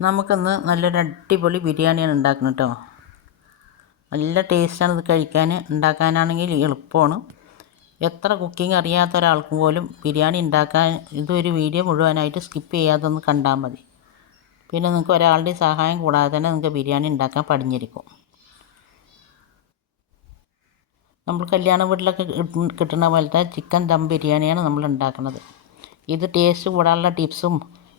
നമുക്കിന്ന് നല്ലൊരു അടിപൊളി ബിരിയാണിയാണ് ഉണ്ടാക്കുന്നത് കേട്ടോ. നല്ല ടേസ്റ്റാണ് ഇത് കഴിക്കാൻ. ഉണ്ടാക്കാനാണെങ്കിൽ എളുപ്പമാണ്. എത്ര കുക്കിംഗ് അറിയാത്ത ഒരാൾക്കും പോലും ബിരിയാണി ഉണ്ടാക്കാൻ ഇതൊരു വീഡിയോ മുഴുവനായിട്ട് സ്കിപ്പ് ചെയ്യാതെ ഒന്ന് കണ്ടാൽ മതി. പിന്നെ നിങ്ങൾക്ക് ഒരാളുടെയും സഹായം കൂടാതെ തന്നെ നിങ്ങൾക്ക് ബിരിയാണി ഉണ്ടാക്കാൻ പഠിഞ്ഞിരിക്കും. നമ്മൾ കല്യാണ വീട്ടിലൊക്കെ കിട്ടുന്ന പോലത്തെ ചിക്കൻ ദം ബിരിയാണിയാണ് നമ്മൾ ഉണ്ടാക്കുന്നത്. ഇത് ടേസ്റ്റ് കൂടാനുള്ള ടിപ്സും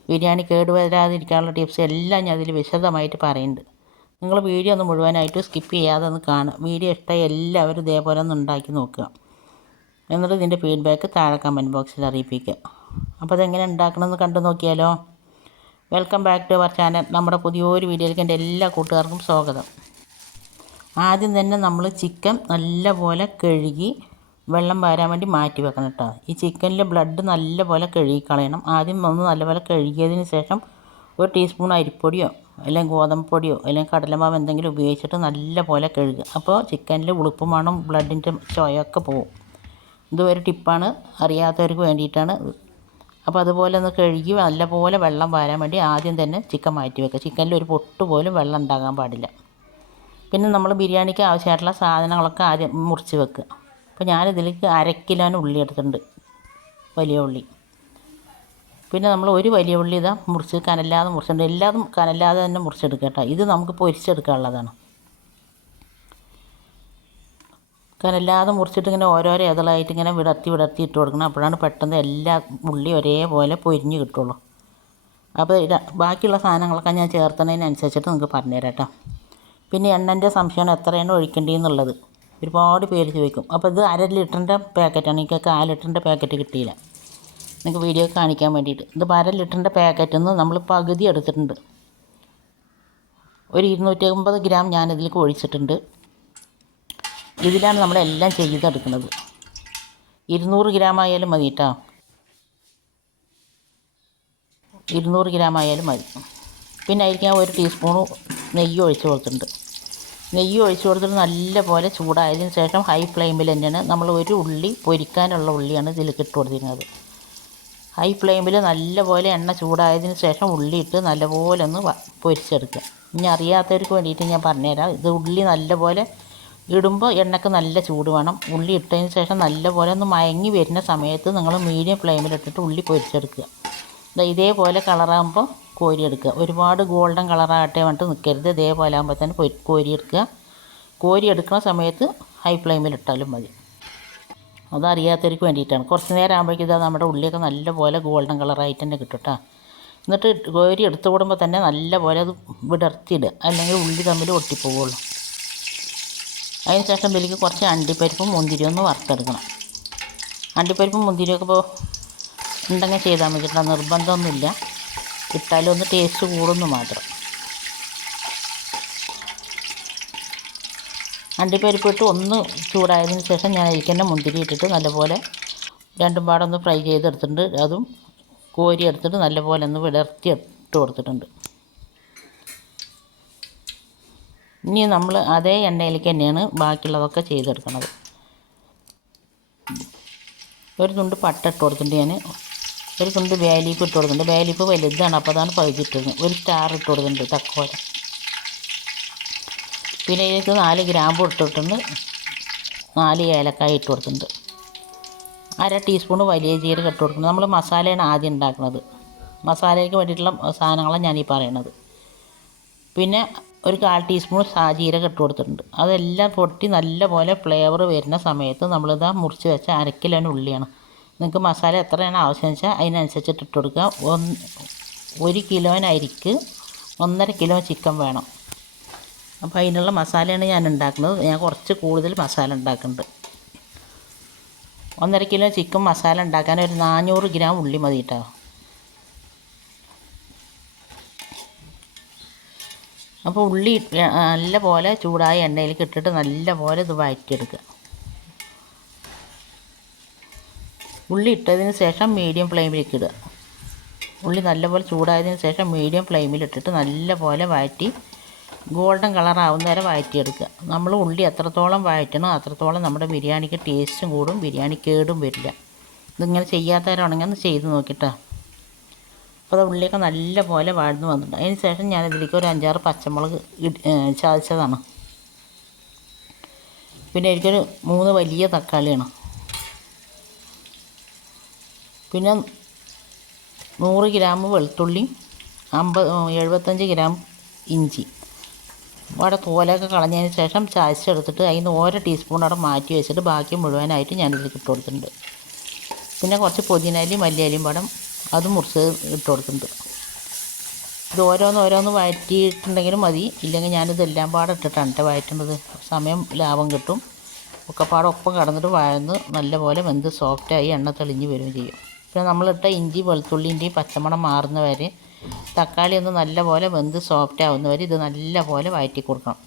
ബിരിയാണി കേടുവരാതിരിക്കാനുള്ള ടിപ്സും എല്ലാം ഞാൻ അതിൽ വിശദമായിട്ട് പറയുന്നുണ്ട്. നിങ്ങൾ വീഡിയോ ഒന്ന് മുഴുവനായിട്ട് സ്കിപ്പ് ചെയ്യാതെ ഒന്ന് കാണുക. വീഡിയോ ഇഷ്ടമായി എല്ലാവരും ഇതേപോലെ ഒന്ന് ഉണ്ടാക്കി നോക്കുക. എന്നിട്ട് ഇതിൻ്റെ ഫീഡ്ബാക്ക് താഴെ കമൻറ്റ് ബോക്സിൽ അറിയിപ്പിക്കുക. അപ്പോൾ അതെങ്ങനെ ഉണ്ടാക്കണമെന്ന് കണ്ടു നോക്കിയാലോ. Welcome back to our channel. നമ്മുടെ പുതിയൊരു വീഡിയോയിലേക്ക് എൻ്റെ എല്ലാ കൂട്ടുകാർക്കും സ്വാഗതം. ആദ്യം തന്നെ നമ്മൾ ചിക്കൻ നല്ലപോലെ കഴുകി വെള്ളം വാരാൻ വേണ്ടി മാറ്റി വെക്കണം കേട്ടോ. ഈ ചിക്കനിലെ ബ്ലഡ് നല്ലപോലെ കഴുകി കളയണം. ആദ്യം ഒന്ന് നല്ലപോലെ കഴുകിയതിന് ശേഷം ഒരു ടീസ്പൂൺ അരിപ്പൊടിയോ അല്ലെങ്കിൽ ഗോതമ്പ് പൊടിയോ അല്ലെങ്കിൽ കടലമാവ് എന്തെങ്കിലും ഉപയോഗിച്ചിട്ട് നല്ലപോലെ കഴുകുക. അപ്പോൾ ചിക്കനിൽ ഉളുപ്പ് മണം ബ്ലഡിൻ്റെ ചൊയൊക്കെ പോകും. ഇതൊരു ടിപ്പാണ്, അറിയാത്തവർക്ക് വേണ്ടിയിട്ടാണ്. അപ്പോൾ അതുപോലെ ഒന്ന് കഴുകി നല്ലപോലെ വെള്ളം വാരാൻ വേണ്ടി ആദ്യം തന്നെ ചിക്കൻ മാറ്റി വെക്കുക. ചിക്കനിൽ ഒരു പൊട്ട് പോലും വെള്ളം ഉണ്ടാകാൻ പാടില്ല. പിന്നെ നമ്മൾ ബിരിയാണിക്ക് ആവശ്യമായിട്ടുള്ള സാധനങ്ങളൊക്കെ ആദ്യം മുറിച്ച് വെക്കുക. അപ്പോൾ ഞാനിതിലേക്ക് 1/2 കിലോന് ഉള്ളി എടുത്തിട്ടുണ്ട്, വലിയ ഉള്ളി. പിന്നെ നമ്മൾ ഒരു വലിയ ഉള്ളി ഇതാ മുറിച്ച് കനല്ലാതെ മുറിച്ചിട്ടുണ്ട്. എല്ലാതും കനല്ലാതെ തന്നെ മുറിച്ചെടുക്കുക കേട്ടോ. ഇത് നമുക്ക് പൊരിച്ചെടുക്കാനുള്ളതാണ്. കനല്ലാതെ മുറിച്ചിട്ട് ഇങ്ങനെ ഓരോരോ ഇതളായിട്ട് ഇങ്ങനെ വിടർത്തി ഇട്ട് കൊടുക്കണം. അപ്പോഴാണ് പെട്ടെന്ന് എല്ലാ ഉള്ളി ഒരേപോലെ പൊരിഞ്ഞ് കിട്ടുള്ളൂ. അപ്പോൾ ബാക്കിയുള്ള സാധനങ്ങളൊക്കെ ഞാൻ ചേർത്തുന്നതിനനുസരിച്ചിട്ട് നിങ്ങൾക്ക് പറഞ്ഞുതരാം കേട്ടോ. പിന്നെ എണ്ണൻ്റെ സംശയമാണ് എത്രയാണ് ഒഴിക്കേണ്ടതെന്നുള്ളത്. ഒരുപാട് പേര് ചോദിക്കും. അപ്പോൾ ഇത് 1/2 ലിറ്ററിൻ്റെ പാക്കറ്റാണ്. എനിക്ക് 1/4 ലിറ്ററിൻ്റെ പാക്കറ്റ് കിട്ടിയില്ല. നിങ്ങൾക്ക് വീഡിയോ കാണിക്കാൻ വേണ്ടിയിട്ട്. ഇത് 1/2 ലിറ്ററിൻ്റെ പാക്കറ്റിൽ നിന്ന് നമ്മൾ പകുതി എടുത്തിട്ടുണ്ട്. ഒരു 250 ഗ്രാം ഞാനിതിലേക്ക് ഒഴിച്ചിട്ടുണ്ട്. ഇതിലാണ് നമ്മളെല്ലാം ചെയ്തെടുക്കുന്നത്. 200 ഗ്രാം ആയാലും മതി കേട്ടോ. 200 ഗ്രാം ആയാലും മതി. പിന്നെ അതിലേക്ക് ഞാൻ 1 ടീസ്പൂൺ നെയ്യ് ഒഴിച്ച് കൊടുത്തിട്ടുണ്ട്. നെയ്യ് ഒഴിച്ച് കൊടുത്തിട്ട് നല്ലപോലെ ചൂടായതിന് ശേഷം ഹൈ ഫ്ലെയിമിൽ തന്നെയാണ് നമ്മൾ ഒരു ഉള്ളി പൊരിക്കാനുള്ള ഉള്ളിയാണ് ഇതിലേക്ക് ഇട്ട് കൊടുത്തിരുന്നത്. ഹൈ ഫ്ലെയിമിൽ നല്ലപോലെ എണ്ണ ചൂടായതിന് ശേഷം ഉള്ളി ഇട്ട് നല്ലപോലെ ഒന്ന് പൊരിച്ചെടുക്കുക. ഇനി അറിയാത്തവർക്ക് വേണ്ടിയിട്ട് ഞാൻ പറഞ്ഞുതരാം. ഇത് ഉള്ളി നല്ലപോലെ ഇടുമ്പോൾ എണ്ണയ്ക്ക് നല്ല ചൂട് വേണം. ഉള്ളി ഇട്ടതിന് ശേഷം നല്ലപോലെ ഒന്ന് മയങ്ങി വരുന്ന സമയത്ത് നിങ്ങൾ മീഡിയം ഫ്ലെയിമിലിട്ടിട്ട് ഉള്ളി പൊരിച്ചെടുക്കുക. ഇതേപോലെ കളറാകുമ്പോൾ കോരിയെടുക്കുക. ഒരുപാട് ഗോൾഡൻ കളറാകട്ടെ പറഞ്ഞിട്ട് നിൽക്കരുത്. ഇതേപോലെ ആകുമ്പോൾ തന്നെ കോരിയെടുക്കുക. കോരിയെടുക്കുന്ന സമയത്ത് ഹൈ ഫ്ലെയിമിലിട്ടാലും മതി. അതറിയാത്തവർക്ക് വേണ്ടിയിട്ടാണ്. കുറച്ച് നേരം ആകുമ്പോഴേക്കും ഇതാ നമ്മുടെ ഉള്ളിയൊക്കെ നല്ലപോലെ ഗോൾഡൻ കളറായിട്ട് തന്നെ കിട്ടും കേട്ടോ. എന്നിട്ട് കോരി എടുത്തു കൂടുമ്പോൾ തന്നെ നല്ലപോലെ അത് വിടർത്തിയിടുക, അല്ലെങ്കിൽ ഉള്ളി തമ്മിൽ ഒട്ടിപ്പോവുള്ളൂ. അതിന് ശേഷം ഇതിലേക്ക് കുറച്ച് അണ്ടിപ്പരിപ്പും മുന്തിരിയും ഒന്ന് വറുത്തെടുക്കണം. അണ്ടിപ്പരിപ്പും മുന്തിരിയൊക്കെ ഇപ്പോൾ ഉണ്ടെങ്കിൽ ചെയ്താൽ മതി കേട്ടോ. നിർബന്ധമൊന്നുമില്ല. ഇട്ടാലും ഒന്ന് ടേസ്റ്റ് കൂടുന്നു മാത്രം. അണ്ടിപ്പരിപ്പിട്ട് ഒന്ന് ചൂടായതിന് ശേഷം ഞാൻ അതിലേക്ക് തന്നെ മുന്തിരി ഇട്ടിട്ട് നല്ലപോലെ രണ്ടും പാടൊന്ന് ഫ്രൈ ചെയ്തെടുത്തിട്ടുണ്ട്. അതും കോരി എടുത്തിട്ട് നല്ലപോലെ ഒന്ന് വിടർത്തി ഇട്ട് കൊടുത്തിട്ടുണ്ട്. ഇനി നമ്മൾ അതേ എണ്ണയിലേക്ക് തന്നെയാണ് ബാക്കിയുള്ളതൊക്കെ ചെയ്തെടുക്കുന്നത്. ഒരു തുണ്ട് പട്ട ഇട്ട് കൊടുത്തിട്ടുണ്ട്. ഞാൻ ഒരു തുണ്ട് വേലീപ്പ് ഇട്ട് കൊടുക്കുന്നുണ്ട്. വേലീപ്പ് വലുതാണ്, അപ്പോൾ അതാണ് പകുതിയിട്ടത്. ഒരു സ്റ്റാർ ഇട്ട് കൊടുക്കുന്നുണ്ട്, തക്കോല. പിന്നെ ഇതിലേക്ക് 4 ഗ്രാമ്പ് ഇട്ടിട്ടുണ്ട്. 4 ഏലക്കായ ഇട്ട് കൊടുത്തിട്ടുണ്ട്. 1/2 ടീസ്പൂൺ വലിയ ജീരകം ഇട്ട് കൊടുക്കുന്നത്. നമ്മൾ മസാലയാണ് ആദ്യം ഉണ്ടാക്കുന്നത്. മസാലയ്ക്ക് വേണ്ടിയിട്ടുള്ള സാധനങ്ങളാണ് ഞാനീ പറയണത്. പിന്നെ ഒരു 1/4 ടീസ്പൂൺ ജീരകം ഇട്ട് കൊടുത്തിട്ടുണ്ട്. അതെല്ലാം പൊട്ടി നല്ലപോലെ ഫ്ലേവർ വരുന്ന സമയത്ത് നമ്മളിതാ മുറിച്ച് വെച്ച 1/2 കിലോന് ഉള്ളിയാണ്. നിങ്ങൾക്ക് മസാല എത്രയാണ് ആവശ്യമെന്ന് വെച്ചാൽ അതിനനുസരിച്ചിട്ട് ഇട്ട് കൊടുക്കുക. 1 കിലോനരിക്ക് 1.5 കിലോ ചിക്കൻ വേണം. അപ്പോൾ അതിനുള്ള മസാലയാണ് ഞാൻ ഉണ്ടാക്കുന്നത്. ഞാൻ കുറച്ച് കൂടുതൽ മസാല ഉണ്ടാക്കുന്നുണ്ട്. 1.5 കിലോ ചിക്കൻ മസാല ഉണ്ടാക്കാൻ ഒരു 400 ഗ്രാം ഉള്ളി മതി കേട്ടോ. അപ്പോൾ ഉള്ളി നല്ലപോലെ ചൂടായ എണ്ണയിലേക്ക് ഇട്ടിട്ട് നല്ലപോലെ ഇത് വഴറ്റിയെടുക്കുക. ഉള്ളി ഇട്ടതിന് ശേഷം മീഡിയം ഫ്ലെയിമിലേക്ക് ഇടുക. ഉള്ളി നല്ലപോലെ ചൂടായതിന് ശേഷം മീഡിയം ഫ്ലെയിമിലിട്ടിട്ട് നല്ലപോലെ വഴറ്റി ഗോൾഡൻ കളറാവുന്ന വരെ വഴറ്റിയെടുക്കുക. നമ്മൾ ഉള്ളി എത്രത്തോളം വഴറ്റണോ അത്രത്തോളം നമ്മുടെ ബിരിയാണിക്ക് ടേസ്റ്റും കൂടും, ബിരിയാണി കേടും വരില്ല. ഇതിങ്ങനെ ചെയ്യാത്തവരാണെങ്കിൽ ഒന്ന് ചെയ്ത് നോക്കിട്ടോ. അപ്പോൾ അത് ഉള്ളിയൊക്കെ നല്ല പോലെ വഴന്ന് വന്നിട്ടുണ്ട്. അതിന് ശേഷം ഞാനിതിലേക്ക് ഒരു 5-6 പച്ചമുളക് ചതച്ചതാണ്. പിന്നെ എനിക്കൊരു 3 വലിയ തക്കാളിയാണ്. പിന്നെ 100 ഗ്രാം വെളുത്തുള്ളി, 75 ഗ്രാം ഇഞ്ചി അവിടെ തോലൊക്കെ കളഞ്ഞതിന് ശേഷം ചതച്ചെടുത്തിട്ട് അതിന് 1 ടീസ്പൂൺ അവിടെ മാറ്റി വെച്ചിട്ട് ബാക്കി മുഴുവനായിട്ട് ഞാനിതിലേക്ക് ഇട്ട് കൊടുത്തിട്ടുണ്ട്. പിന്നെ കുറച്ച് പുതിനയിലയും മല്ലിയിലയും പടം അത് മുറിച്ച് ഇട്ട് കൊടുത്തിട്ടുണ്ട്. ഇത് ഓരോന്ന് വഴറ്റിയിട്ടുണ്ടെങ്കിലും മതി, ഇല്ലെങ്കിൽ ഞാനിതെല്ലാം പാടെ ഇട്ടിട്ടാണ് വഴറ്റുന്നത്. സമയം ലാഭം കിട്ടും. ഒക്കെപ്പാടെ ഒപ്പം കടന്നിട്ട് വഴന്ന് നല്ലപോലെ വെന്ത് സോഫ്റ്റായി എണ്ണ തെളിഞ്ഞ് വരികയും ചെയ്യും. പിന്നെ നമ്മളിട്ട ഇഞ്ചി വെളുത്തുള്ളിൻ്റെയും പച്ചമണം മാറുന്ന വരെ, തക്കാളി ഒന്ന് നല്ലപോലെ വെന്ത് സോഫ്റ്റ് ആവുന്നവരെ ഇത് നല്ലപോലെ വഴറ്റി കൊടുക്കണം.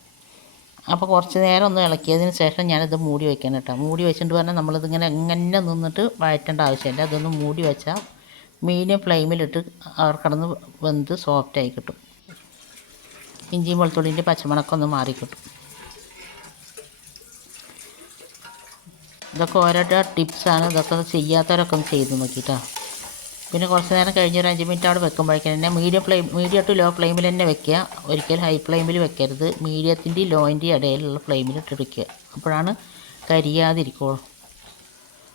അപ്പോൾ കുറച്ച് നേരം ഒന്ന് ഇളക്കിയതിന് ശേഷം ഞാനിത് മൂടി വയ്ക്കാൻ കേട്ടോ. മൂടി വെച്ചിട്ട് പറഞ്ഞാൽ നമ്മളിതിങ്ങനെ എങ്ങനെ നിന്നിട്ട് വഴറ്റേണ്ട ആവശ്യമില്ല. അതൊന്ന് മൂടി വെച്ചാൽ മീഡിയം ഫ്ലെയിമിലിട്ട് അവർ കിടന്ന് വെന്ത് സോഫ്റ്റായി കിട്ടും. ഇഞ്ചിയും വെളുത്തുള്ളിൻ്റെ പച്ചമണക്കം ഒന്ന് മാറിക്കിട്ടും. ഇതൊക്കെ ഓരോ ടിപ്സാണ്. ഇതൊക്കെ ചെയ്യാത്തവരൊക്കെ ഒന്ന് ചെയ്ത് നോക്കിയിട്ടാണ്. പിന്നെ കുറച്ച് നേരം കഴിഞ്ഞ് ഒരു 5 മിനിറ്റ് അവിടെ വെക്കുമ്പോഴേക്കും തന്നെ മീഡിയം ടു ലോ ഫ്ലെയിമിൽ തന്നെ വെക്കുക. ഒരിക്കലും ഹൈ ഫ്ലെയിമിൽ വെക്കരുത്. മീഡിയത്തിൻ്റെയും ലോയിൻ്റെയും ഇടയിലുള്ള ഫ്ലെയിമിലിട്ട് വെക്കുക. അപ്പോഴാണ് കരിയാതിരിക്കുള്ളൂ.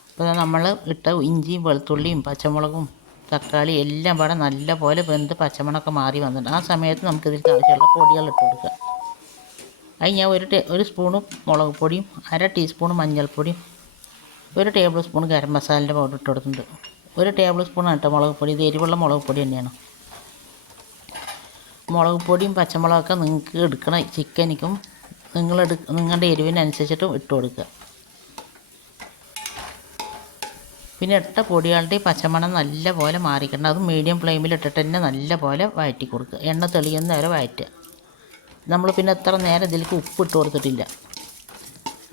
അപ്പോൾ നമ്മൾ ഇട്ട ഇഞ്ചിയും വെളുത്തുള്ളിയും പച്ചമുളകും തക്കാളി എല്ലാം പാടെ നല്ലപോലെ വെന്ത് പച്ചമണമൊക്കെ മാറി വന്നിട്ടുണ്ട്. ആ സമയത്ത് നമുക്കിതിലേക്ക് ആവശ്യമുള്ള പൊടികൾ ഇട്ട് കൊടുക്കുക. അത് ഞാൻ ഒരു സ്പൂണ് മുളക് പൊടിയും 1/2 ടീസ്പൂൺ മഞ്ഞൾപ്പൊടിയും 1 ടേബിൾ സ്പൂൺ ഗരം മസാലൻ്റെ പൗഡർ ഇട്ട് കൊടുത്തിട്ടുണ്ട്. 1 ടേബിൾ സ്പൂണാണ് കേട്ടോ മുളക് പൊടി. ഇത് എരിവുള്ള മുളക് പൊടി തന്നെയാണ്. മുളക് പൊടിയും പച്ചമുളകൊക്കെ നിങ്ങൾക്ക് എടുക്കണ ചിക്കനിക്കും നിങ്ങളുടെ എരിവിനനുസരിച്ചിട്ട് ഇട്ട് കൊടുക്കുക. പിന്നെ ഇട്ട പൊടികളുടെ പച്ചമണം നല്ല പോലെ മാറിക്കണം. അത് മീഡിയം ഫ്ലെയിമിൽ ഇട്ടിട്ട് തന്നെ നല്ല പോലെ വഴറ്റി കൊടുക്കുക. എണ്ണ തെളിയുന്ന വരെ വഴറ്റുക. നമ്മൾ പിന്നെ എത്ര നേരം ഇതിലേക്ക് ഉപ്പ് ഇട്ട് കൊടുത്തിട്ടില്ല.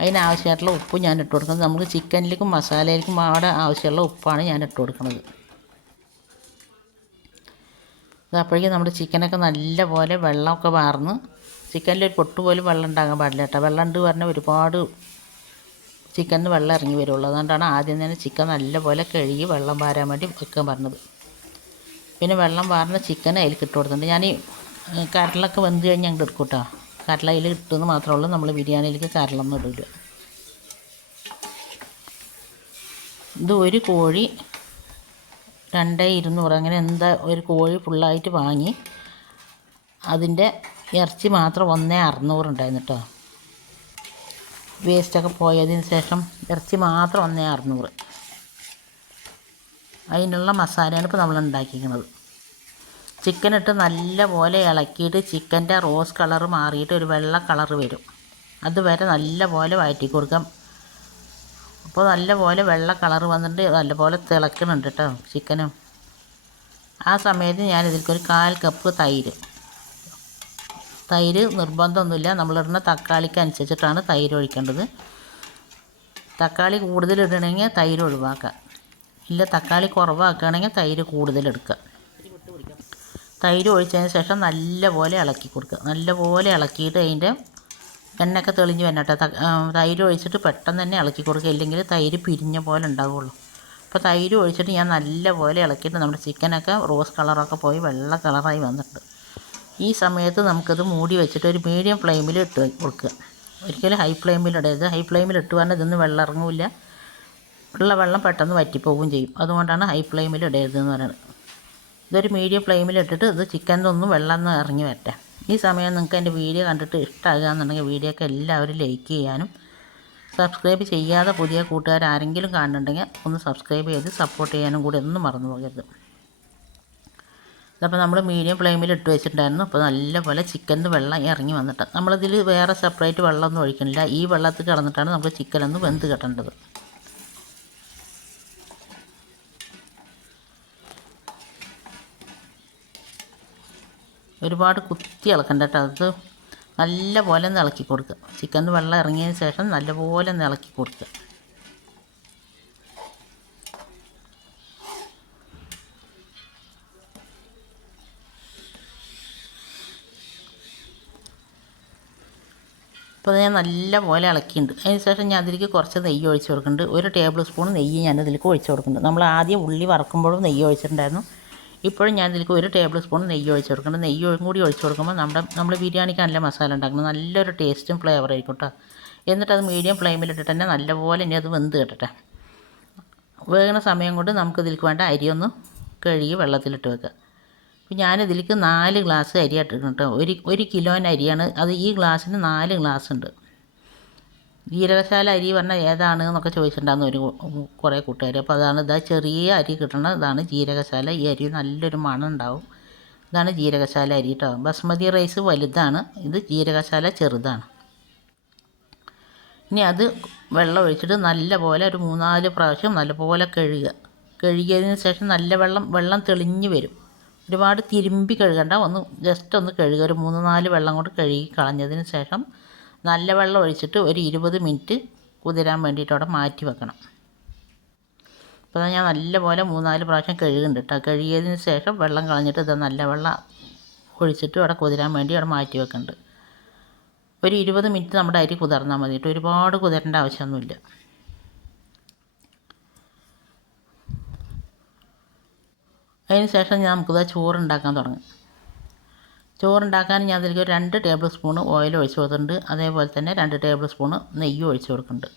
അതിനാവശ്യമായിട്ടുള്ള ഉപ്പ് ഞാൻ ഇട്ട് കൊടുക്കുന്നത് നമുക്ക് ചിക്കനിലേക്കും മസാലയിലേക്കും അവിടെ ആവശ്യമുള്ള ഉപ്പാണ് ഞാൻ ഇട്ട് കൊടുക്കുന്നത്. അപ്പോഴേക്കും നമ്മുടെ ചിക്കനൊക്കെ നല്ല പോലെ വെള്ളമൊക്കെ വാർന്ന്, ചിക്കനിലൊരു പൊട്ട് പോലും വെള്ളം ഉണ്ടാകാൻ പാടില്ല കേട്ടോ. വെള്ളം ഉണ്ട് പറഞ്ഞാൽ ഒരുപാട് ചിക്കനിൽ വെള്ളം ഇറങ്ങി വരുള്ളൂ. അതുകൊണ്ടാണ് ആദ്യം തന്നെ ചിക്കൻ നല്ലപോലെ കഴുകി വെള്ളം വാരാൻ വേണ്ടി വെക്കാൻ പറഞ്ഞത്. പിന്നെ വെള്ളം വാർന്ന ചിക്കൻ അതിലേക്ക് ഇട്ട് കൊടുത്തിട്ടുണ്ട്. ഞാൻ ഈ കരളൊക്കെ വെന്ത് കഴിഞ്ഞ് അങ്ങോട്ട് എടുക്കും കേട്ടോ. കരള അതിൽ ഇട്ടെന്ന് മാത്രമേ ഉള്ളൂ. നമ്മൾ ബിരിയാണിയിലേക്ക് കരളൊന്നും ഇടില്ല. ഇത് ഒരു കോഴി 2,200 അങ്ങനെ എന്താ ഒരു കോഴി ഫുള്ളായിട്ട് വാങ്ങി അതിൻ്റെ ഇറച്ചി മാത്രം 1,600 ഉണ്ടായിരുന്നു കേട്ടോ. വേസ്റ്റൊക്കെ പോയതിന് ശേഷം ഇറച്ചി മാത്രം 1,600. അതിനുള്ള മസാലയാണ് ഇപ്പോൾ നമ്മൾ ഉണ്ടാക്കിയിരിക്കുന്നത്. ചിക്കൻ ഇട്ട് നല്ല പോലെ ഇളക്കിയിട്ട് ചിക്കൻ്റെ റോസ് കളർ മാറിയിട്ട് ഒരു വെള്ള കളർ വരും. അതുവരെ നല്ല പോലെ വഴറ്റി കൊടുക്കാം. അപ്പോൾ നല്ല പോലെ വെള്ള കളർ വന്നിട്ട് നല്ല പോലെ തിളക്കുന്നുണ്ട് കേട്ടോ ചിക്കനും. ആ സമയത്ത് ഞാനിതിലേക്കൊരു 1/4 കപ്പ് തൈര് നിർബന്ധമൊന്നുമില്ല. നമ്മളിടുന്ന തക്കാളിക്ക് അനുസരിച്ചിട്ടാണ് തൈര് ഒഴിക്കേണ്ടത്. തക്കാളി കൂടുതൽ ഇടണമെങ്കിൽ തൈര് ഒഴിവാക്കുക. ഇല്ല തക്കാളി കുറവാക്കുകയാണെങ്കിൽ തൈര് കൂടുതലെടുക്കുക. തൈര് ഒഴിച്ചതിന് ശേഷം നല്ലപോലെ ഇളക്കി കൊടുക്കുക. നല്ലപോലെ ഇളക്കിയിട്ട് അതിൻ്റെ എണ്ണയൊക്കെ തെളിഞ്ഞ് വരണം കേട്ടോ. തൈര് ഒഴിച്ചിട്ട് പെട്ടെന്ന് തന്നെ ഇളക്കി കൊടുക്കുക, ഇല്ലെങ്കിൽ തൈര് പിരിഞ്ഞ പോലെ ഉണ്ടാവുള്ളൂ. അപ്പോൾ തൈര് ഒഴിച്ചിട്ട് ഞാൻ നല്ലപോലെ ഇളക്കിയിട്ട് നമ്മുടെ ചിക്കനൊക്കെ റോസ് കളറൊക്കെ പോയി വെള്ള കളറായി വന്നിട്ടുണ്ട്. ഈ സമയത്ത് നമുക്കത് മൂടി വെച്ചിട്ട് ഒരു മീഡിയം ഫ്ലെയിമിൽ ഇട്ട് കൊടുക്കുക. ഒരിക്കലും ഹൈ ഫ്ലെയിമിൽ ഇടരുത്. ഹൈ ഫ്ലെയിമിൽ ഇട്ട് പറഞ്ഞാൽ ഇതൊന്നും വെള്ളം ഇറങ്ങില്ല. വെള്ളം പെട്ടെന്ന് വറ്റിപ്പോവുകയും ചെയ്യും. അതുകൊണ്ടാണ് ഹൈ ഫ്ലെയിമിൽ ഇടരുതെന്ന് പറയുന്നത്. ഇതൊരു മീഡിയം ഫ്ലെയിമിൽ ഇട്ടിട്ട് ഇത് ചിക്കനിലൊന്നും വെള്ളം ഇറങ്ങി വരട്ടെ. ഈ സമയം നിങ്ങൾക്ക് എൻ്റെ വീഡിയോ കണ്ടിട്ട് ഇഷ്ടമാകുകയെന്നുണ്ടെങ്കിൽ വീഡിയോക്ക് എല്ലാവരും ലൈക്ക് ചെയ്യാനും സബ്സ്ക്രൈബ് ചെയ്യാതെ പുതിയ കൂട്ടുകാർ ആരെങ്കിലും കാണുന്നുണ്ടെങ്കിൽ ഒന്ന് സബ്സ്ക്രൈബ് ചെയ്ത് സപ്പോർട്ട് ചെയ്യാനും കൂടി ഒന്നും മറന്നു പോകരുത്. അപ്പോൾ നമ്മൾ മീഡിയം ഫ്ലെയിമിൽ ഇട്ട് വെച്ചിട്ടുണ്ടായിരുന്നു. അപ്പോൾ നല്ലപോലെ ചിക്കനിൽ വെള്ളം ഇറങ്ങി വന്നിട്ട് നമ്മളിതിൽ വേറെ സെപ്പറേറ്റ് വെള്ളമൊന്നും ഒഴിക്കണില്ല. ഈ വെള്ളത്തിൽ കിടന്നിട്ടാണ് നമുക്ക് ചിക്കനൊന്ന് വെന്ത് കിട്ടേണ്ടത്. ഒരുപാട് കുത്തി ഇളക്കണ്ട കേട്ടോ. അത് നല്ലപോലെ ഒന്ന് ഇളക്കി കൊടുക്കുക. ചിക്കനിൽ വെള്ളം ഇറങ്ങിയതിന് ശേഷം നല്ലപോലെ ഒന്ന് ഇളക്കി കൊടുക്കുക. അപ്പോൾ ഞാൻ നല്ലപോലെ ഇളക്കിയിട്ടുണ്ട്. അതിന് ശേഷം ഞാൻ അതിലേക്ക് കുറച്ച് നെയ്യ് ഒഴിച്ച് കൊടുക്കുന്നുണ്ട്. 1 ടേബിൾ സ്പൂൺ നെയ്യ് ഞാനതിലേക്ക് ഒഴിച്ച് കൊടുക്കുന്നുണ്ട്. നമ്മൾ ആദ്യം ഉള്ളി വറക്കുമ്പോഴും നെയ്യ് ഒഴിച്ചിട്ടുണ്ടായിരുന്നു. ഇപ്പോഴും ഞാൻ ഇതിലേക്ക് 1 ടേബിൾ സ്പൂൺ നെയ്യ് ഒഴിച്ച് കൊടുക്കണം. നെയ്യ് കൂടി ഒഴിച്ച് കൊടുക്കുമ്പോൾ നമ്മൾ ബിരിയാണിക്ക് നല്ല മസാല ഉണ്ടാക്കുന്നത് നല്ലൊരു ടേസ്റ്റും ഫ്ലേവർ ആയിരിക്കും കേട്ടോ. എന്നിട്ട് അത് മീഡിയം ഫ്ലെയിമിലിട്ടിട്ട് തന്നെ നല്ലപോലെ ഇനി അത് വെന്ത് കിട്ടട്ടെ. വേകുന്ന സമയം കൊണ്ട് നമുക്കിതിലേക്ക് വേണ്ട അരി ഒന്ന് കഴുകി വെള്ളത്തിലിട്ട് വെക്കുക. അപ്പോൾ ഞാനിതിലേക്ക് 4 ഗ്ലാസ് അരി ഇട്ടിട്ടുണ്ട് കേട്ടോ. 1 കിലോന് അരിയാണ് അത്. ഈ ഗ്ലാസ്സിന് 4 ഗ്ലാസ് ഉണ്ട്. ജീരകശാല അരി പറഞ്ഞാൽ ഏതാണ് എന്നൊക്കെ ചോദിച്ചിട്ടുണ്ടാകുന്ന കുറേ കൂട്ടുകാർ. അപ്പോൾ അതാണ് ഇതാ ചെറിയ അരി കിട്ടണം. ഇതാണ് ജീരകശാല. ഈ അരി നല്ലൊരു മണം ഉണ്ടാവും. ഇതാണ് ജീരകശാല അരി കേട്ടോ. ബസ്മതി റൈസ് വലുതാണ്, ഇത് ജീരകശാല ചെറുതാണ്. ഇനി അത് വെള്ളം ഒഴിച്ചിട്ട് നല്ലപോലെ ഒരു 3-4 പ്രാവശ്യം നല്ലപോലെ കഴുകിയതിന് ശേഷം നല്ല വെള്ളം തെളിഞ്ഞ് വരും. ഒരുപാട് തിരുമ്പി കഴുകണ്ട, ജസ്റ്റ് ഒന്ന് കഴുകുക. ഒരു 3-4 വെള്ളം കൊണ്ട് കഴുകി കളഞ്ഞതിന് ശേഷം നല്ല വെള്ളം ഒഴിച്ചിട്ട് ഒരു 20 മിനിറ്റ് കുതിരാൻ വേണ്ടിയിട്ട് അവിടെ മാറ്റി വെക്കണം. അപ്പോൾ ഞാൻ നല്ലപോലെ 3-4 പ്രാവശ്യം കഴുകുന്നുണ്ട് കേട്ടോ. കഴുകിയതിന് ശേഷം വെള്ളം കളഞ്ഞിട്ട് ഇത് നല്ല വെള്ളം ഒഴിച്ചിട്ട് അവിടെ കുതിരാൻ വേണ്ടി അവിടെ മാറ്റി വെക്കുന്നുണ്ട്. ഒരു 20 മിനിറ്റ് നമ്മുടെ അരി കുതിർന്നാൽ മതി കേട്ടോ. ഒരുപാട് കുതിരേണ്ട ആവശ്യമൊന്നുമില്ല. അതിന് ശേഷം നമുക്കിത് ചോറുണ്ടാക്കാൻ തുടങ്ങും. ചോറുണ്ടാക്കാൻ ഞാൻ അതിലേക്ക് ഒരു 2 ടേബിൾ സ്പൂണ് ഓയിൽ ഒഴിച്ച് കൊടുത്തിട്ടുണ്ട്. അതേപോലെ തന്നെ 2 ടേബിൾ സ്പൂണ് നെയ്യ് ഒഴിച്ച് കൊടുക്കുന്നുണ്ട്.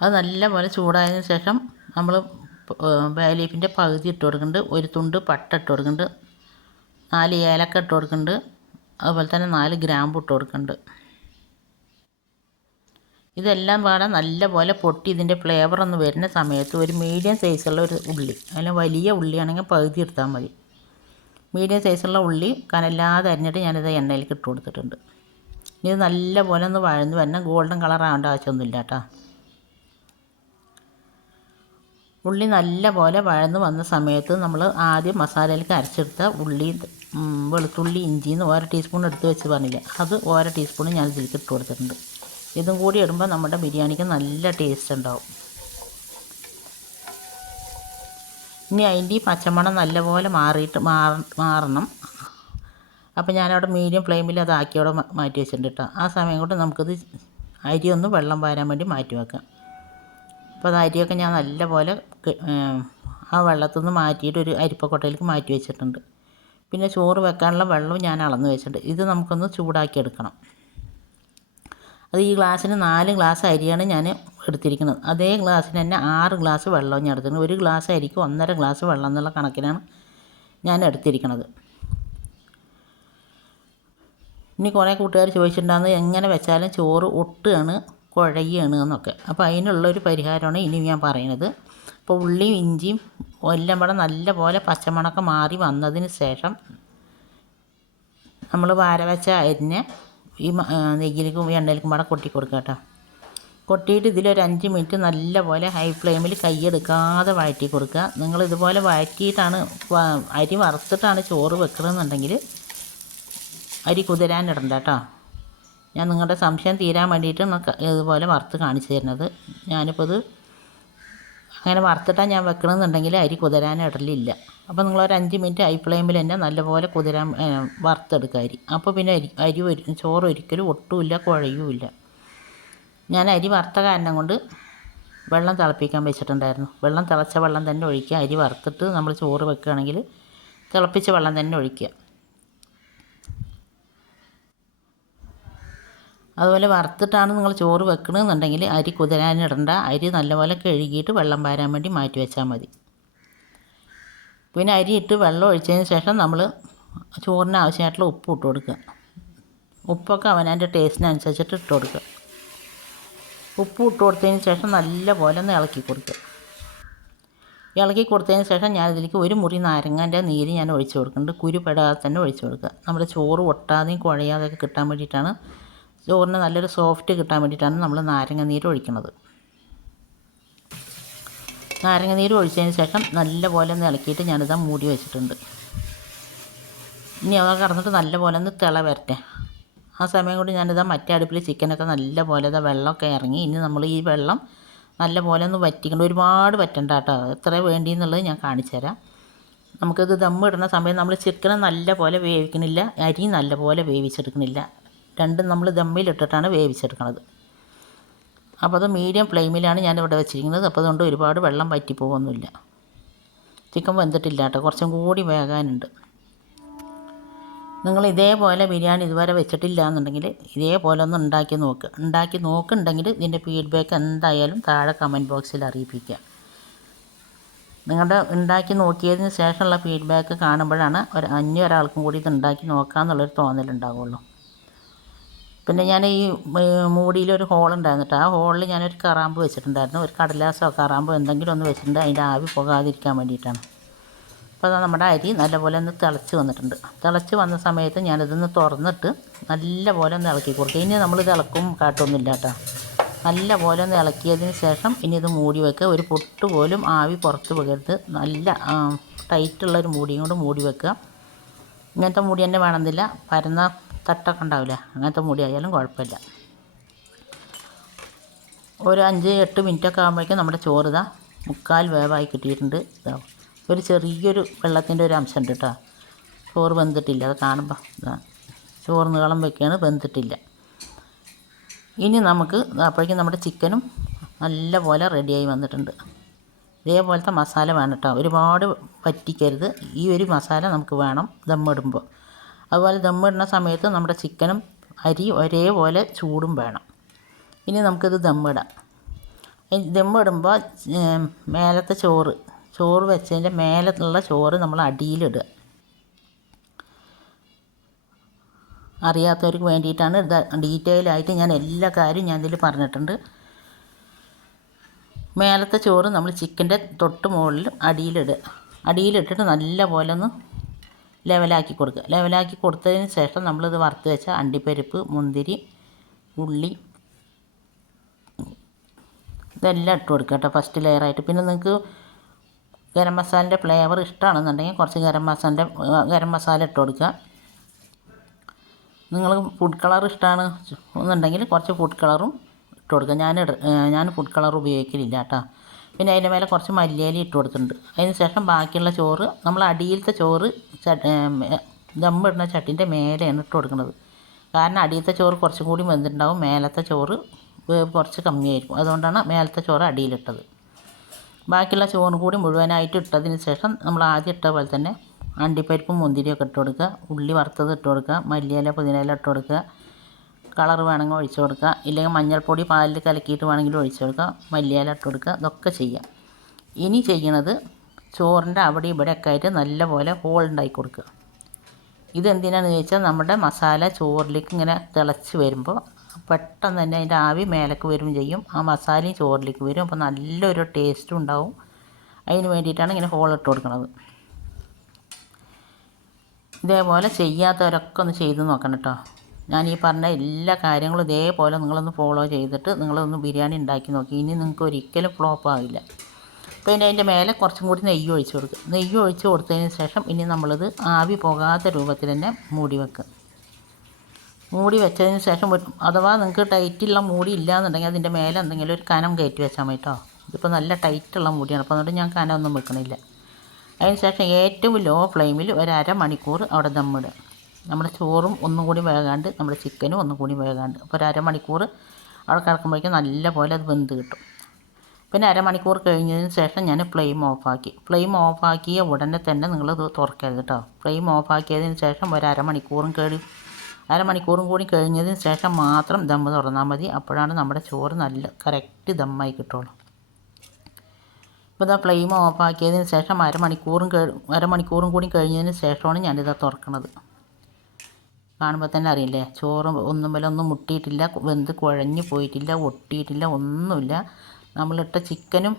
അത് നല്ലപോലെ ചൂടായതിന് ശേഷം നമ്മൾ ബേ ലീഫിൻ്റെ പകുതി ഇട്ട് കൊടുക്കുന്നുണ്ട്. ഒരു തുണ്ട് പട്ട ഇട്ട് കൊടുക്കുന്നുണ്ട്. 4 ഏലക്ക ഇട്ട് കൊടുക്കുന്നുണ്ട്. അതുപോലെ തന്നെ 4 ഗ്രാമ്പു ഇട്ട് കൊടുക്കുന്നുണ്ട്. ഇതെല്ലാം പാടെ നല്ലപോലെ പൊട്ടി ഇതിൻ്റെ ഫ്ലേവർ ഒന്ന് വരുന്ന സമയത്ത് ഒരു മീഡിയം സൈസുള്ള ഒരു ഉള്ളി, അതിന് വലിയ ഉള്ളിയാണെങ്കിൽ പകുതി എടുത്താൽ മതി. മീഡിയം സൈസുള്ള ഉള്ളി കനല്ലാതെ അരിഞ്ഞിട്ട് ഞാനിത് എണ്ണയിലേക്ക് ഇട്ട് കൊടുത്തിട്ടുണ്ട്. ഇത് നല്ലപോലെ ഒന്ന് വഴന്ന് വരണം. ഗോൾഡൻ കളർ ആവേണ്ട ആവശ്യമൊന്നുമില്ല കേട്ടോ. ഉള്ളി നല്ലപോലെ വഴന്ന് വന്ന സമയത്ത് നമ്മൾ ആദ്യം മസാലയിലേക്ക് അരച്ചെടുത്ത ഉള്ളി, വെളുത്തുള്ളി, ഇഞ്ചിന്ന് 1 ടീസ്പൂൺ എടുത്ത് വെച്ച് പറഞ്ഞില്ലേ, അത് 1 ടീസ്പൂൺ ഞാൻ ഇതിലേക്ക് ഇട്ട് കൊടുത്തിട്ടുണ്ട്. ഇതും കൂടി ഇടുമ്പോൾ നമ്മുടെ ബിരിയാണിക്ക് നല്ല ടേസ്റ്റ് ഉണ്ടാവും. ഇനി അതിൻ്റെ പച്ചമണം നല്ലപോലെ മാറണം. അപ്പോൾ ഞാനവിടെ മീഡിയം ഫ്ലെയിമിൽ അതാക്കി അവിടെ മാറ്റി വെച്ചിട്ടുണ്ട് കേട്ടോ. ആ സമയം കൊണ്ട് നമുക്കിത് അരി ഒന്ന് വെള്ളം വാരാൻ വേണ്ടി മാറ്റി വെക്കാം. അപ്പോൾ അത് അരിയൊക്കെ ഞാൻ നല്ലപോലെ ആ വെള്ളത്തിൽ നിന്ന് മാറ്റിയിട്ട് ഒരു അരിപ്പക്കൊട്ടയിലേക്ക് മാറ്റി വെച്ചിട്ടുണ്ട്. പിന്നെ ചോറ് വെക്കാനുള്ള വെള്ളവും ഞാൻ അളന്ന് വെച്ചിട്ടുണ്ട്. ഇത് നമുക്കൊന്ന് ചൂടാക്കി എടുക്കണം. അത് ഈ ഗ്ലാസ്സിന് 4 ഗ്ലാസ് അരിയാണ് ഞാൻ എടുത്തിരിക്കുന്നത്. അതേ ഗ്ലാസ്സിന് തന്നെ 6 ഗ്ലാസ് വെള്ളവും ഞാൻ എടുത്തിട്ടുണ്ട്. 1 ഗ്ലാസ് അരിക്ക് 1.5 ഗ്ലാസ് വെള്ളം എന്നുള്ള കണക്കിനാണ് ഞാൻ എടുത്തിരിക്കുന്നത്. ഇനി കുറേ കൂട്ടുകാർ ചോദിച്ചിട്ടുണ്ടാകുന്നത് എങ്ങനെ വെച്ചാലും ചോറ് ഒട്ടുകയാണ്, കുഴയുകയാണ് എന്നൊക്കെ. അപ്പോൾ അതിനുള്ളൊരു പരിഹാരമാണ് ഇനി ഞാൻ പറയുന്നത്. അപ്പോൾ ഉള്ളിയും ഇഞ്ചിയും എല്ലാം കൂടെ നല്ലപോലെ പച്ചമണക്കം മാറി വന്നതിന് ശേഷം നമ്മൾ വാരവെച്ച അരിഞ്ഞ് ഈ നെയ്യിലേക്കും എണ്ണയിലേക്കും കൂടെ കൊട്ടി കൊടുക്കുക കേട്ടോ. കൊട്ടിയിട്ട് ഇതിലൊരു 5 മിനിറ്റ് നല്ലപോലെ ഹൈ ഫ്ലെയിമിൽ കൈയ്യെടുക്കാതെ വഴറ്റി കൊടുക്കുക. നിങ്ങൾ ഇതുപോലെ വഴറ്റിയിട്ടാണ് അരി വറുത്തിട്ടാണ് ചോറ് വെക്കണമെന്നുണ്ടെങ്കിൽ അരി കുതിരാനിടണ്ട കേട്ടോ. ഞാൻ നിങ്ങളുടെ സംശയം തീരാൻ വേണ്ടിയിട്ടാണ് ഇതുപോലെ വറുത്ത് കാണിച്ചു തരുന്നത്. ഞാനിപ്പോൾ ഇത് അങ്ങനെ വറുത്തിട്ടാണ് ഞാൻ വെക്കണമെന്നുണ്ടെങ്കിൽ അരി കുതിരാനിടലില്ല. അപ്പോൾ നിങ്ങളൊരു 5 മിനിറ്റ് ഹൈ ഫ്ലെയിമിൽ തന്നെ നല്ലപോലെ വറുത്തെടുക്കുക അരി. അപ്പോൾ പിന്നെ ചോറ് ഒരിക്കലും ഒട്ടുമില്ല, കുഴയുമില്ല. ഞാൻ അരി വറുത്ത കാരണം കൊണ്ട് വെള്ളം തിളപ്പിക്കാൻ വെച്ചിട്ടുണ്ടായിരുന്നു. തിളച്ച വെള്ളം തന്നെ ഒഴിക്കുക. അരി വറുത്തിട്ട് നമ്മൾ ചോറ് വെക്കുകയാണെങ്കിൽ തിളപ്പിച്ച വെള്ളം തന്നെ ഒഴിക്കുക. അതുപോലെ വറുത്തിട്ടാണ് നിങ്ങൾ ചോറ് വെക്കണമെന്നുണ്ടെങ്കിൽ അരി കുതിരാനിടണ്ട. അരി നല്ലപോലെ കഴുകിയിട്ട് വെള്ളം പാരാൻ വേണ്ടി മാറ്റി വെച്ചാൽ മതി. പിന്നെ അരി ഇട്ട് വെള്ളം ഒഴിച്ചതിന് ശേഷം നമ്മൾ ചോറിന് ആവശ്യമായിട്ടുള്ള ഉപ്പ് ഇട്ട് കൊടുക്കുക. ഉപ്പൊക്കെ അവനവൻ്റെ ടേസ്റ്റിനനുസരിച്ചിട്ട് ഇട്ട് കൊടുക്കുക. ഉപ്പ് ഇട്ട് കൊടുത്തതിന് ശേഷം നല്ലപോലെ ഒന്ന് ഇളക്കി കൊടുക്കുക. ഇളക്കി കൊടുത്തതിന് ശേഷം ഞാൻ ഇതിലേക്ക് 1 മുറി നാരങ്ങൻ്റെ നീര് ഞാൻ ഒഴിച്ച് കൊടുക്കുന്നുണ്ട്. കുരുപ്പെടാതെ തന്നെ ഒഴിച്ച് കൊടുക്കുക. നമ്മുടെ ചോറ് ഒട്ടാതെയും കുഴയാതെയൊക്കെ കിട്ടാൻ വേണ്ടിയിട്ടാണ്, ചോറിന് നല്ലൊരു സോഫ്റ്റ് കിട്ടാൻ വേണ്ടിയിട്ടാണ് നമ്മൾ നാരങ്ങ നീര് ഒഴിക്കുന്നത്. നാരങ്ങ നീര് ഒഴിച്ചതിന് ശേഷം നല്ലപോലെ ഒന്ന് ഇളക്കിയിട്ട് ഞാനിത് മൂടി വെച്ചിട്ടുണ്ട്. ഇനി അത് കടന്നിട്ട് നല്ലപോലെ ഒന്ന് തിള വരട്ടെ. ആ സമയം കൊണ്ട് ഞാനിതാ മറ്റേ അടുപ്പിൽ ചിക്കനൊക്കെ നല്ലപോലെ വെള്ളമൊക്കെ ഇറങ്ങി. ഇനി നമ്മൾ ഈ വെള്ളം നല്ലപോലെ ഒന്ന് വറ്റിക്കണം. ഒരുപാട് വറ്റണ്ട കേട്ടോ. എത്ര വേണ്ടിയെന്നുള്ളത് ഞാൻ കാണിച്ചു തരാം. നമുക്കിത് ദമ്മിടുന്ന സമയം നമ്മൾ ചിക്കൻ നല്ലപോലെ വേവിക്കണില്ല, അരി നല്ലപോലെ വേവിച്ചെടുക്കണില്ല. രണ്ടും നമ്മൾ ദമ്മിലിട്ടിട്ടാണ് വേവിച്ചെടുക്കുന്നത്. അപ്പോൾ അത് മീഡിയം ഫ്ലെയിമിലാണ് ഞാനിവിടെ വെച്ചിരിക്കുന്നത്. അപ്പോൾ അതുകൊണ്ട് ഒരുപാട് വെള്ളം വറ്റി പോകുന്നില്ല. ചിക്കൻ വെന്തിട്ടില്ല കേട്ടോ, കുറച്ചും കൂടി വേകാനുണ്ട്. നിങ്ങൾ ഇതേപോലെ ബിരിയാണി ഇതുവരെ വെച്ചിട്ടില്ല എന്നുണ്ടെങ്കിൽ ഇതേപോലെ ഒന്ന് ഉണ്ടാക്കി നോക്കുന്നുണ്ടെങ്കിൽ ഇതിൻ്റെ ഫീഡ്ബാക്ക് എന്തായാലും താഴെ കമൻറ്റ് ബോക്സിൽ അറിയിപ്പിക്കുക. നിങ്ങളുടെ ഉണ്ടാക്കി നോക്കിയതിന് ശേഷമുള്ള ഫീഡ്ബാക്ക് കാണുമ്പോഴാണ് ഒരാൾക്കും കൂടി ഇത് ഉണ്ടാക്കി നോക്കാമെന്നുള്ളൊരു തോന്നലുണ്ടാവുള്ളൂ. പിന്നെ ഞാൻ ഈ മൂടിയിലൊരു ഹോളുണ്ടായിരുന്നു കേട്ടോ. ആ ഹോളിൽ ഞാനൊരു കറാമ്പ് വെച്ചിട്ടുണ്ടായിരുന്നു. ഒരു കടലാസോ കറാമ്പോ എന്തെങ്കിലും ഒന്ന് വെച്ചിട്ടുണ്ട്, അതിൻ്റെ ആവി പോകാതിരിക്കാൻ വേണ്ടിയിട്ടാണ്. അപ്പോൾ നമ്മുടെ അരി നല്ലപോലെ ഒന്ന് തിളച്ച് വന്നിട്ടുണ്ട്. തിളച്ച് വന്ന സമയത്ത് ഞാനിതൊന്ന് തുറന്നിട്ട് നല്ലപോലെ ഒന്ന് ഇളക്കി കൊടുക്കുക. ഇനി നമ്മളിത് ഇളക്കും കാട്ടൊന്നുമില്ല കേട്ടോ. നല്ലപോലെ ഒന്ന് ഇളക്കിയതിന് ശേഷം ഇനി ഇത് മൂടി വെക്കുക. ഒരു പൊട്ട് പോലും ആവി പുറത്ത് പോകരുത്. നല്ല ടൈറ്റുള്ളൊരു മൂടിയും കൊണ്ട് മൂടി വെക്കുക. ഇങ്ങനത്തെ മൂടി തന്നെ വേണമെന്നില്ല, പരന്ന തട്ടൊക്കെ ഉണ്ടാവില്ല, അങ്ങനത്തെ മൂടി ആയാലും കുഴപ്പമില്ല. ഒരു 5-8 മിനിറ്റൊക്കെ ആകുമ്പോഴേക്കും നമ്മുടെ ചോറ് ഇതാ മുക്കാൽ വേവായി കിട്ടിയിട്ടുണ്ട്. ഒരു ചെറിയൊരു വെള്ളത്തിൻ്റെ ഒരു അംശം ഉണ്ട് കേട്ടോ. ചോറ് വെന്തിട്ടില്ല, അത് കാണുമ്പോൾ ചോറ് നീളം വെക്കുകയാണ്, വെന്തിട്ടില്ല. ഇനി നമുക്ക് അപ്പോഴേക്കും നമ്മുടെ ചിക്കനും നല്ല പോലെ റെഡിയായി വന്നിട്ടുണ്ട്. ഇതേപോലത്തെ മസാല വേണം കേട്ടോ, ഒരുപാട് വറ്റിക്കരുത്. ഈ ഒരു മസാല നമുക്ക് വേണം ദമ്മിടുമ്പോൾ. അതുപോലെ ദമ്മിടുന്ന സമയത്ത് നമ്മുടെ ചിക്കനും അരി ഒരേപോലെ ചൂടും വേണം. ഇനി നമുക്കിത് ദമ്മിടാം. ദമ്മിടുമ്പോൾ മേലത്തെ ചോറ് വെച്ചതിൻ്റെ മേലുള്ള ചോറ് നമ്മൾ അടിയിലിടുക. അറിയാത്തവർക്ക് വേണ്ടിയിട്ടാണ് ഇത് ഡീറ്റെയിൽ ആയിട്ട് ഞാൻ എല്ലാ കാര്യവും ഞാൻ ഇതിൽ പറഞ്ഞിട്ടുണ്ട്. മേലത്തെ ചോറ് നമ്മൾ ചിക്കൻ്റെ തൊട്ട് മുകളിൽ അടിയിലിട്ടിട്ട് നല്ല പോലെ ഒന്ന് ലെവലാക്കി കൊടുക്കുക. ലെവലാക്കി കൊടുത്തതിന് ശേഷം നമ്മളിത് വറുത്ത് വെച്ച അണ്ടിപ്പരിപ്പ്, മുന്തിരി, ഉള്ളി ഇതെല്ലാം ഇട്ട് കൊടുക്കുക കേട്ടോ ഫസ്റ്റ് ലെയറായിട്ട്. പിന്നെ നിങ്ങൾക്ക് ഗരം മസാലൻ്റെ ഫ്ലേവർ ഇഷ്ടമാണെന്നുണ്ടെങ്കിൽ കുറച്ച് ഗരം മസാല ഇട്ട് കൊടുക്കുക. നിങ്ങൾ ഫുഡ് കളർ ഇഷ്ടമാണ് എന്നുണ്ടെങ്കിൽ കുറച്ച് ഫുഡ് കളറും ഇട്ട് കൊടുക്കുക. ഞാൻ ഫുഡ് കളർ ഉപയോഗിക്കലില്ല കേട്ടോ. പിന്നെ അതിൻ്റെ മേലെ കുറച്ച് മല്ലിയില ഇട്ട് കൊടുത്തിട്ടുണ്ട്. അതിന് ശേഷം ബാക്കിയുള്ള ചോറ് നമ്മൾ അടിയിലത്തെ ചോറ് ദമ്മിടുന്ന ചട്ടിൻ്റെ മേലെയാണ് ഇട്ട് കൊടുക്കുന്നത്. കാരണം അടിയിലത്തെ ചോറ് കുറച്ചും കൂടി വെന്തിട്ടുണ്ടാവും, മേലത്തെ ചോറ് കുറച്ച് കമ്മിയായിരിക്കും. അതുകൊണ്ടാണ് മേലത്തെ ചോറ് അടിയിലിട്ടത്. ബാക്കിയുള്ള ചോറും കൂടി മുഴുവനായിട്ട് ഇട്ടതിന് ശേഷം നമ്മൾ ആദ്യം ഇട്ട പോലെ തന്നെ അണ്ടിപ്പരിപ്പും മുന്തിരിയൊക്കെ ഇട്ട് കൊടുക്കുക, ഉള്ളി വറുത്തത് ഇട്ട് കൊടുക്കുക, മല്ലിയില പുതിനയില ഇട്ട് കൊടുക്കുക, കളർ വേണമെങ്കിൽ ഒഴിച്ച് കൊടുക്കുക, ഇല്ലെങ്കിൽ മഞ്ഞൾപ്പൊടി പാലിൽ കലക്കിയിട്ട് വേണമെങ്കിലും ഒഴിച്ച് കൊടുക്കുക, മല്ലിയില ഇട്ട് കൊടുക്കുക. ഇതൊക്കെ ചെയ്യാം. ഇനി ചെയ്യണത് ചോറിൻ്റെ അവിടെ ഇവിടെയൊക്കെ ആയിട്ട് നല്ലപോലെ ഹോൾ ഉണ്ടാക്കി കൊടുക്കുക. ഇതെന്തിനാണെന്ന് ചോദിച്ചാൽ നമ്മുടെ മസാല ചോറിലേക്ക് ഇങ്ങനെ തിളച്ച് വരുമ്പോൾ പെട്ടെന്ന് തന്നെ അതിൻ്റെ ആവി മേലേക്ക് വരും ചെയ്യും, ആ മസാലയും ചോറിലേക്ക് വരും. അപ്പോൾ നല്ലൊരു ടേസ്റ്റും ഉണ്ടാവും. അതിന് വേണ്ടിയിട്ടാണ് ഇങ്ങനെ ഹോൾ ഇട്ട് കൊടുക്കുന്നത്. ഇതേപോലെ ചെയ്യാത്തവരൊക്കെ ഒന്ന് ചെയ്ത് നോക്കണം കേട്ടോ. ഞാൻ ഈ പറഞ്ഞ എല്ലാ കാര്യങ്ങളും ഇതേപോലെ നിങ്ങളൊന്ന് ഫോളോ ചെയ്തിട്ട് നിങ്ങളൊന്ന് ബിരിയാണി ഉണ്ടാക്കി നോക്കി. ഇനി നിങ്ങൾക്ക് ഒരിക്കലും ഫ്ലോപ്പ് ആവില്ല. പിന്നെ അതിൻ്റെ മേലെ കുറച്ചും കൂടി നെയ്യ് ഒഴിച്ച് കൊടുക്കുക. നെയ്യ് ഒഴിച്ച് കൊടുത്തതിന് ശേഷം ഇനി നമ്മളിത് ആവി പോകാത്ത രൂപത്തിൽ തന്നെ മൂടി വെക്കുക. മൂടി വെച്ചതിന് ശേഷം അഥവാ നിങ്ങൾക്ക് ടൈറ്റുള്ള മൂടി ഇല്ല എന്നുണ്ടെങ്കിൽ അതിൻ്റെ മേലെ എന്തെങ്കിലും ഒരു കനം കയറ്റി വെച്ചാൽ മതി കേട്ടോ. ഇതിപ്പോൾ നല്ല ടൈറ്റുള്ള മൂടിയാണ്, അപ്പോൾ അതുകൊണ്ട് ഞാൻ കനമൊന്നും വെക്കണില്ല. അതിന് ശേഷം ഏറ്റവും ലോ ഫ്ലെയിമിൽ ഒരു അരമണിക്കൂർ അവിടെ ദമ്മിടുക. നമ്മുടെ ചോറും ഒന്നും കൂടി വേകാണ്ട് നമ്മുടെ ചിക്കനും ഒന്നും കൂടി വേകാണ്ട്. അപ്പോൾ ഒരു അരമണിക്കൂർ അവിടെ കിടക്കുമ്പോഴേക്കും നല്ല പോലെ അത് വെന്ത് കിട്ടും. പിന്നെ അരമണിക്കൂർ കഴിഞ്ഞതിന് ശേഷം ഞാൻ ഫ്ലെയിം ഓഫാക്കിയ ഉടനെ തന്നെ നിങ്ങളിത് തുറക്കരുത് കേട്ടോ. ഫ്ലെയിം ഓഫാക്കിയതിന് ശേഷം ഒരു അരമണിക്കൂറും കൂടി കഴിഞ്ഞതിന് ശേഷം മാത്രം ദമ്മ് തുറന്നാൽ മതി. അപ്പോഴാണ് നമ്മുടെ ചോറ് നല്ല കറക്റ്റ് ദമ്മായി കിട്ടുള്ളൂ. ഇപ്പോൾ ഇതാ ഫ്ലെയിം ഓഫാക്കിയതിന് ശേഷം അരമണിക്കൂറും കൂടി കഴിഞ്ഞതിന് ശേഷമാണ് ഞാനിത് തുറക്കണത്. കാണുമ്പോൾ തന്നെ അറിയില്ലേ, ചോറ് ഒന്നും മുട്ടിയിട്ടില്ല, വെന്ത് കുഴഞ്ഞു പോയിട്ടില്ല, ഒട്ടിയിട്ടില്ല, ഒന്നുമില്ല. നമ്മളിട്ട ചിക്കനും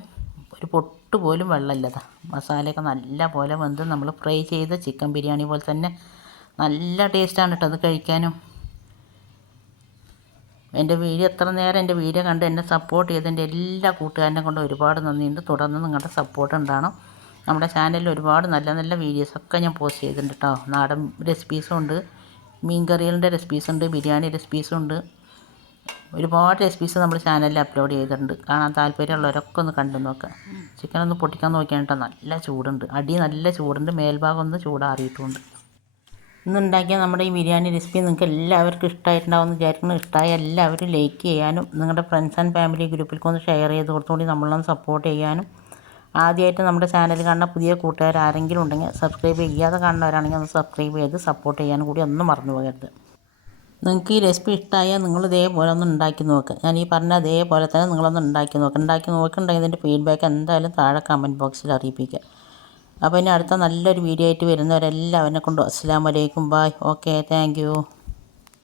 ഒരു പൊട്ട് പോലും വെള്ളമില്ലതാ. മസാലയൊക്കെ നല്ല പോലെ വെന്ത് നമ്മൾ ഫ്രൈ ചെയ്ത ചിക്കൻ ബിരിയാണി പോലെ തന്നെ നല്ല ടേസ്റ്റാണ് കേട്ടോ അത് കഴിക്കാനും. എൻ്റെ വീഡിയോ കണ്ട് എന്നെ സപ്പോർട്ട് ചെയ്തതിൻ്റെ എല്ലാ കൂട്ടുകാരനെ കൊണ്ട് ഒരുപാട് നന്ദിയുണ്ട്. തുടർന്ന് നിങ്ങളുടെ സപ്പോർട്ട് ഉണ്ടാകണം. നമ്മുടെ ചാനലിൽ ഒരുപാട് നല്ല നല്ല വീഡിയോസൊക്കെ ഞാൻ പോസ്റ്റ് ചെയ്തിട്ടുണ്ട് കേട്ടോ. നാടൻ റെസിപ്പീസും ഉണ്ട്, മീൻ കറികളുടെ റെസിപ്പീസുണ്ട്, ബിരിയാണി റെസിപ്പീസുണ്ട്. ഒരുപാട് റെസിപ്പീസ് നമ്മുടെ ചാനലിൽ അപ്ലോഡ് ചെയ്തിട്ടുണ്ട്. കാണാൻ താല്പര്യമുള്ളവരൊക്കെ ഒന്ന് കണ്ടു നോക്കുക. ചിക്കൻ ഒന്ന് പൊട്ടിക്കാൻ നോക്കിയാൽ കേട്ടോ, നല്ല ചൂടുണ്ട്, അടി നല്ല ചൂടുണ്ട്, മേൽഭാഗം ഒന്ന് ചൂടാറിയിട്ടുമുണ്ട്. ഇന്നുണ്ടാക്കിയ നമ്മുടെ ഈ ബിരിയാണി റെസിപ്പി നിങ്ങൾക്ക് എല്ലാവർക്കും ഇഷ്ടമായിട്ടുണ്ടാവുമെന്ന് വിചാരിക്കുന്നു. ഇഷ്ടമായ എല്ലാവരും ലൈക്ക് ചെയ്യാനും നിങ്ങളുടെ ഫ്രണ്ട്സ് ആൻഡ് ഫാമിലി ഗ്രൂപ്പിലേക്ക് ഒന്ന് ഷെയർ ചെയ്ത് കൊടുത്തുകൊണ്ട് നമ്മളൊന്ന് സപ്പോർട്ട് ചെയ്യാനും, ആദ്യമായിട്ട് നമ്മുടെ ചാനൽ കാണുന്ന പുതിയ കൂട്ടുകാർ ആരെങ്കിലും ഉണ്ടെങ്കിൽ സബ്സ്ക്രൈബ് ചെയ്യാതെ കാണുന്നവരാണെങ്കിൽ ഒന്ന് സബ്സ്ക്രൈബ് ചെയ്ത് സപ്പോർട്ട് ചെയ്യാനും കൂടി ഒന്നും മറന്നു പോകരുത്. നിങ്ങൾക്ക് ഈ റെസിപ്പി ഇഷ്ടമായാൽ നിങ്ങൾ ഇതേപോലെ ഒന്ന് ഉണ്ടാക്കി നോക്കുക. ഞാൻ ഈ പറഞ്ഞ അതേപോലെ തന്നെ നിങ്ങളൊന്ന് ഉണ്ടാക്കി നോക്കുക. ഉണ്ടാക്കി നോക്കുന്നുണ്ടെങ്കിൽ ഇതിൻ്റെ ഫീഡ്ബാക്ക് എന്തായാലും താഴെ കമൻറ്റ് ബോക്സിൽ അറിയിപ്പിക്കുക. അപ്പോൾ ഇനി അടുത്ത നല്ലൊരു വീഡിയോ ആയിട്ട് വരുന്നവരെല്ലാവരെ കൊണ്ടും അസ്സലാമു അലൈക്കും, ബായ്, ഓക്കെ, താങ്ക് യു.